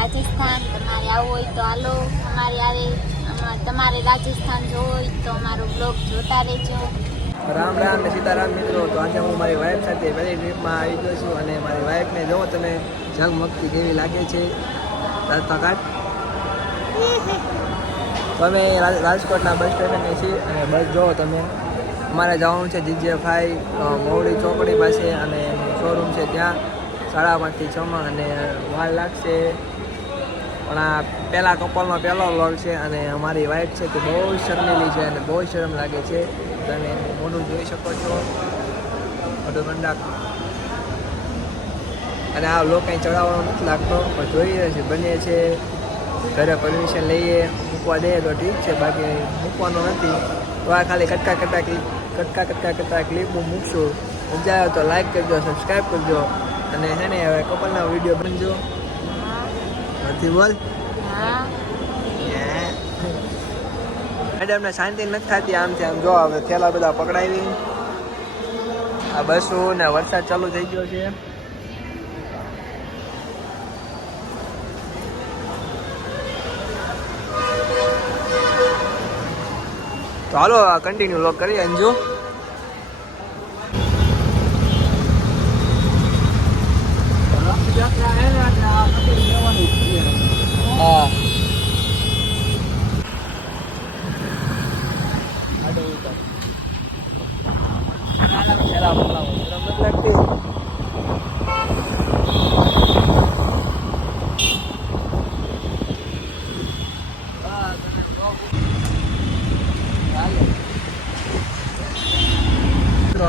રાજસ્થાન. તમારે આવવું હોય તો હાલો અમારે યારે. તમારે રાજસ્થાન જોવું હોય તો અમારો બ્લોગ જોતા રહેજો. રામ રામ ને સીતારામ મિત્રો. તો આજે હું મારી વાઈફ સાથે પહેલી ટ્રીપમાં આવી ગયો છું અને મારી વાઈફને જો તમે ઝગમગતી કેવી લાગે છે તકાટ. તો અમે રાજકોટના બસ સ્ટેશને છીએ અને બસ જો તમે અમારે જવાનું છે GJ5 મવડી ચોકડી પાસે અને શોરૂમ છે ત્યાં 5:30 થી 6 અને વાર લાગશે. પણ આ પહેલાં કપલમાં પહેલો વ્લોગ છે અને અમારી વાઈફ છે તે બહુ શર્મેલી છે અને બહુ શરમ લાગે છે. તમે એનું મોઢું જોઈ શકો છો મોઢું ગંડા. અને આ વ્લોગ કંઈ ચડાવવાનો નથી લાગતો પણ જોઈએ છે બને છે ઘરે પરમિશન લઈએ મૂકવા દઈએ તો ઠીક છે, બાકી મૂકવાનો નથી. તો આ ખાલી કટકા ક્લિપ હું મૂકશું. મજા આવે તો લાઈક કરજો, સબસ્ક્રાઈબ કરજો અને છે ને હવે કપલના વિડીયો બનજો. નથી બોલ મેડમને શાંતિ નથી થતી આમથી આમ જો હવે થેલા બધા પકડાવી. આ બસો ને વરસાદ ચાલુ થઈ ગયો છે. તો હાલો કન્ટિન્યુ લોક કરીએ અંજુ. હા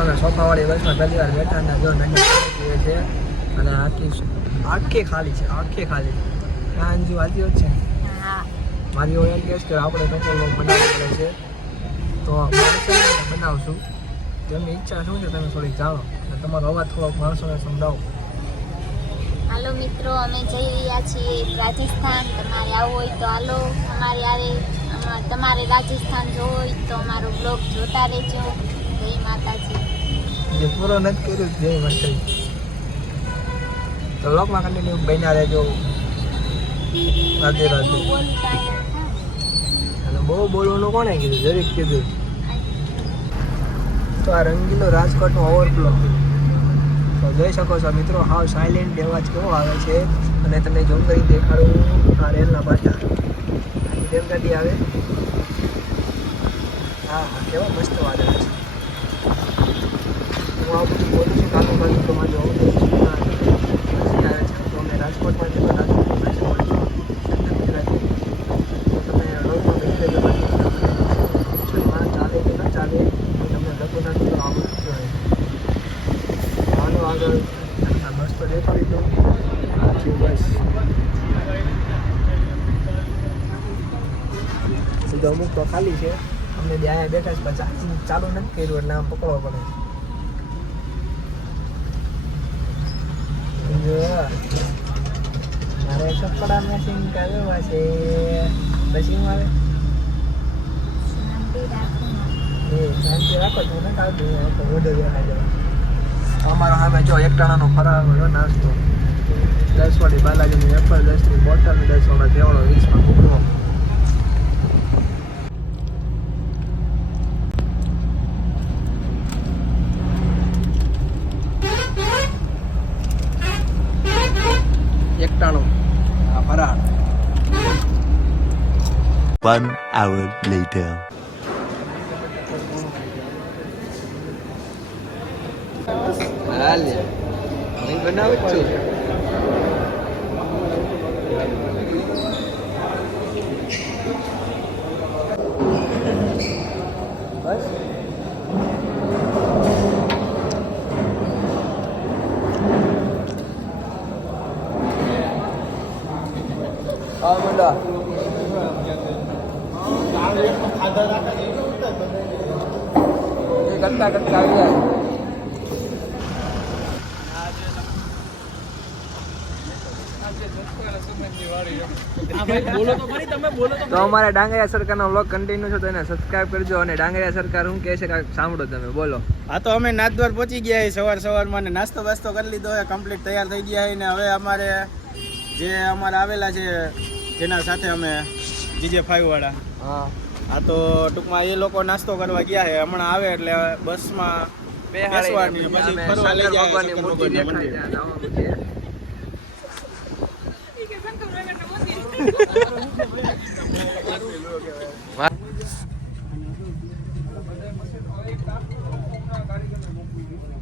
અમે સોફાવાળી બસમાં પહેલી વાર બેઠા ને જો નંબર છે અને આખી ખાલી છે. હા અંજુ આજી જ છે. મારી એવું એમ કહેશ કે આપણે પેટ્રોલ બનાવવું પડે છે તો બનાવશું. તેમની ઈચ્છા શું છે તમે થોડીક જાણો અને તમારો અવાજ થોડોક માણસોને સમજાવો. હાલો મિત્રો, અમે જઈ રહ્યા છીએ રાજસ્થાન. તમારે આવવું હોય તો હાલો અમારે યારે. તમારે રાજસ્થાન જોવું હોય તો અમારો બ્લોગ જોતા રહેજો. જય માતાજી. જે પૂરો નથી કર્યું જય માતાજી. તો બ્લોગમાં કન્ટિન્યુ બન્યા રહેજો. રાધે રાધે. અને બહુ બોલવાનું કોણે કીધું? જરીક કીધું. તો આ રંગીલો રાજકોટનો ઓવરફ્લો તો જોઈ શકો છો મિત્રો. હાવ સાયલેન્ટ અવાજ કેવો આવે છે અને તમને ઝૂમ કરી દેખાડું. આ રેલના પાટા રેલગાડી આવે. હા હા કેવા મસ્ત વાદળ છે. હું આ બધું બોલું છું કાલું તો મારી આવે છે. તો અમે રાજકોટમાં જતો રાજકોટની પાસે મળીશું તમે રોડમાં બેસી ચાલે કે ના ચાલે તમને લગો નથી આવડતું જોઈએ. હાલો આગળ મસ્ત દેખાડી દો. આ છે બસ સીધો અમુક તો ખાલી છે. અમને ત્યાં બેઠા છે પણ ચાલુ નથી કર્યું એટલે આમ પકડવો પડે. મારે કપડા મેચિંગ કરવા છે પછી હું આવે શાંતિ રાખો છો ને કાઢું વધુ દેખાય જવા. અમારો સામે જો 1 ટણાનો ફરાળનો નાસ્તો 10 વાળી બાલાજીની વેફર 10ની બોટલ 10 વાળા જેવડો 20માં ભૂખવો. આ ફરાળ. 1 hour later. હાલે હું બનાવું જ છું. બસ હા મંડા કટકા આવી જાય. તો અમારે ડાંગરિયા સરકારનો વ્લોગ કન્ટિન્યુ છે તો એને સબસ્ક્રાઇબ કરજો. અને ડાંગરિયા સરકાર શું કહે છે કાંઈક સાંભળો તમે, બોલો. હા તો અમે નાથદ્વાર પહોંચી ગયા સવારમાં ને નાસ્તો બાસ્તો કરી લીધો છે, કમ્પ્લીટ તૈયાર થઈ ગયા ને હવે અમારે જે અમારે આવેલા છે જેના સાથે અમે GJ5 વાળા. હા આ તો ટૂંકમાં એ લોકો નાસ્તો કરવા ગયા છે. હમણાં આવે એટલે બસમાં બેસવાની પછી ફરવા લઈ જાય શંકર ભગવાનના મંદિરે.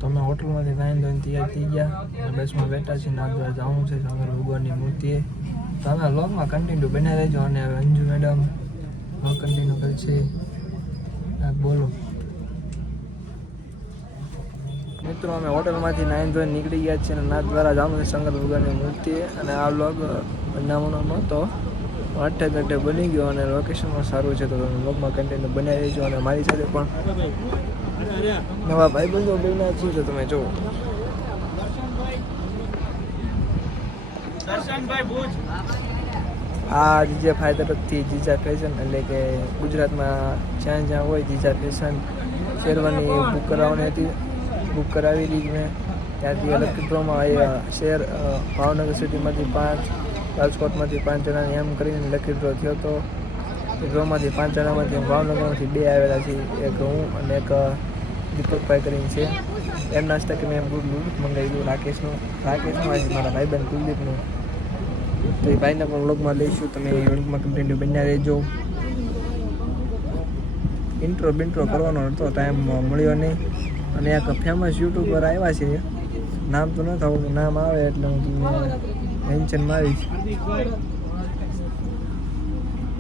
તો અમે હોટલમાંથી નાઈને ધોઈને તૈયાર થઈ ગયા અને બસમાં બેઠા છીએ. નાગવા જવું છે શંકર ભગવાનની મૂર્તિએ. તો અમે વ્લોગમાં કન્ટિન્યુ બન્યા રહેજો. અને હવે અંજુ મેડમ કન્ટિન્યુ કરશે. બોલો મિત્રો, અમે હોટલમાંથી નાઈને ધોઈને નીકળી ગયા છીએ અને નાથ દ્વારા જવાનું છે શંકર ભગવાનની મૂર્તિએ. અને આ વ્લોગ બનાવવાનો નહોતો, અઠે બની ગયો અને લોકેશનમાં સારું છે. તો તમે વ્લોગમાં કન્ટિન્યુ બનાવી રહેજો. અને મારી સાથે પણ નવા ભાઈબંધો બન્યા છે તો તમે જુઓ. આ GJ5 તરફથી જીજા ફેશન, એટલે કે ગુજરાતમાં જ્યાં હોય જીજા ફેશન શેરવાની બુક કરાવવાની હતી. બુક કરાવી હતી મેં ત્યાંથી. લકી ડ્રોમાં શેર ભાવનગર સિટીમાંથી 5, રાજકોટમાંથી 5 જણાને એમ કરીને લકી ડ્રો થયો હતો. એ ડ્રોમાંથી 5 જણામાંથી ભાવનગરમાંથી 2 આવેલા છે. એક હું અને એક દીપકભાઈ કરીને છે. એમના જ તકે મેં બુટ મંગાવ્યું રાકેશનું આજે મારા ભાઈબંધ કુલદીપનું. તો એ ભાઈને પણ વ્લોગમાં લઈશું. તમે વ્લોગમાં કન્ટિન્યુ બન્યા રહેજો. ઇન્ટ્રો બિન્ટ્રો કરવાનો હતો, ટાઈમ મળ્યો નહીં. અને એક ફેમસ યુટ્યુબર આવ્યા છે, નામ તો ન થવું, નામ આવે એટલે હું તમને મેન્શન મારીશ.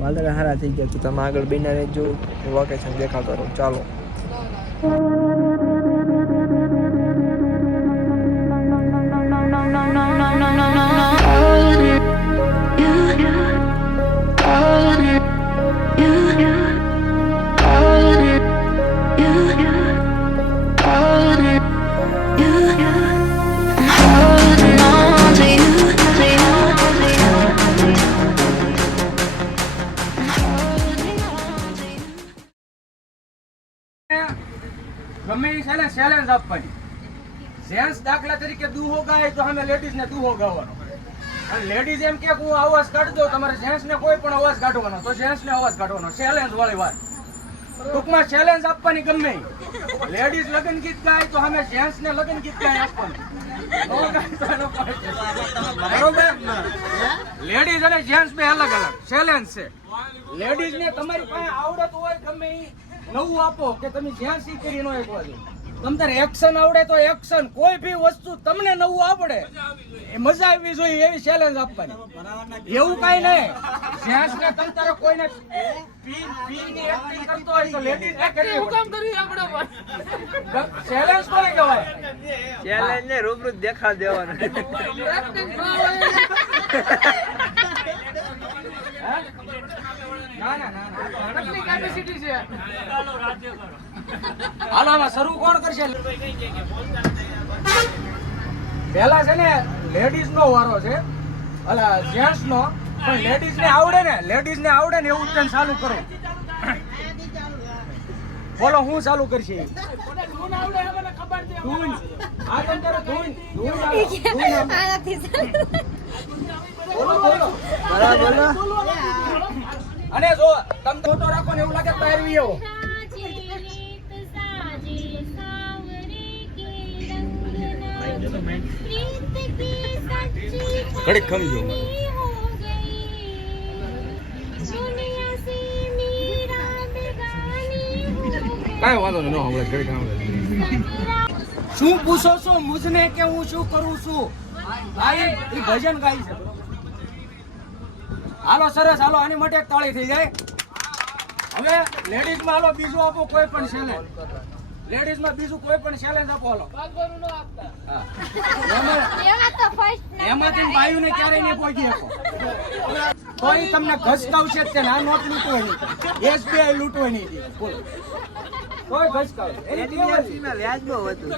વાદળા સારા થઈ ગયા. તો તમે આગળ બન્યા રહેજો, લોકેશન દેખાતો રહો. ચાલો. ગમે એ છે ને ચેલેન્જ આપવાની. જેન્ટ્સ દાખલા તરીકે દુહો ગાય તો અમે લેડીઝ ને દુહો ગાવાનો. અને લેડીઝ એમ કે હું અવાજ કાઢી દઉં, તમારે જેન્ટ્સ ને કોઈ પણ અવાજ કાઢવાનો તો જેન્ટ્સ ને અવાજ કાઢવાનો. ચેલેન્જ વાળી વાત. ટૂંકમાં ચેલેન્જ આપવાની ગમે. લેડીઝ લગ્ન ગીત ગાય તો અમે જેન્ટ્સ ને લગ્ન ગીત ગાય આપવાનું. બરોબર? લેડીઝ અને જેન્ટ્સ બે અલગ અલગ ચેલેન્જ છે. લેડીઝ ને તમારી પાસે આવડત હોય ગમે એ નવું આપો કે તમે જ્યાં શીખી નો એક બાજુ તમને એક્શન આવડે તો એક્શન, કોઈ બી વસ્તુ તમને નવું આવડે એ મજા આવવી જોઈએ એવી ચેલેન્જ આપવાની. એવું કઈ નહીં જેન્ટ્સ ને તંતર કોઈને પીની એક્ટિંગ કરતો હોય તો લેડીઝ ને કરી કામ કરી આપણે ચેલેન્જ કોને કહેવાય? ચેલેન્જ ને રૂબરૂ દેખાડ દેવાનો. હાલો આમાં શરૂ કોણ કરશે? પેલા છે ને લેડીઝ નો વારો છે, અલા જેન્ટ્સ નો. પણ લેડીઝ ને આવડે ને એવું જ ચાલુ કરો. બોલો હું ચાલુ કરશે? અને જો તમે ફોટો રાખો ને એવું લાગે તારવી એવો. ઘડીક ખમજો. કાંઈ વાંધો નહીં, હમણાં ઘડીક શું પૂછો છો મુજને કે હું શું કરું છું? ભાઈ એ ભજન ગાય છે. હાલો સરસ, હાલો આની માટે એક તાળી થઈ જાય. હવે લેડીઝ માં હાલો બીજું આપો કોઈ પણ ચેલેન્જ. લેડીઝ માં બીજું કોઈ પણ ચેલેન્જ આપો. હાલો એમાંથી ભાઈઓ ને ક્યારેય નહીં પહોંચી શકો. કોઈ તમને ઘસકાવશે જ તે ના નોટ લૂંટવાય નહીં, SBI લૂંટવાય નહીં. બોલો કોઈ ઘસકાવશે વ્યાજ બહુ હતું.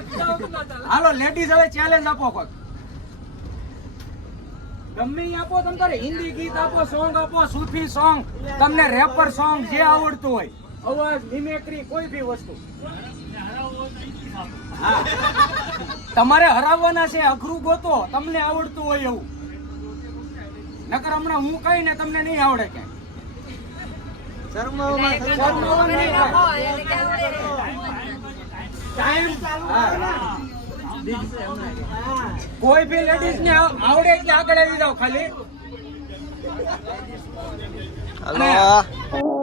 હાલો લેડીઝ હવે ચેલેન્જ આપો. કોઈ ગમે ઈ આપો. તમે હિન્દી ગીત આપો, સોંગ આપો, સૂફી સોંગ, તમને રેપર સોંગ જે આવડતું હોય, અવાજ, મિમિક્રી, કોઈ બી વસ્તુ. હા તમારે હરાવવાના છે, અઘરું ગોતો તમને આવડતું હોય એવું. નકર હમણાં હું કઈ ને તમને નહીં આવડે કે કોઈ બી લેડીઝ ને આવડે એટલે આગળ આવી જાવ ખાલી. હલો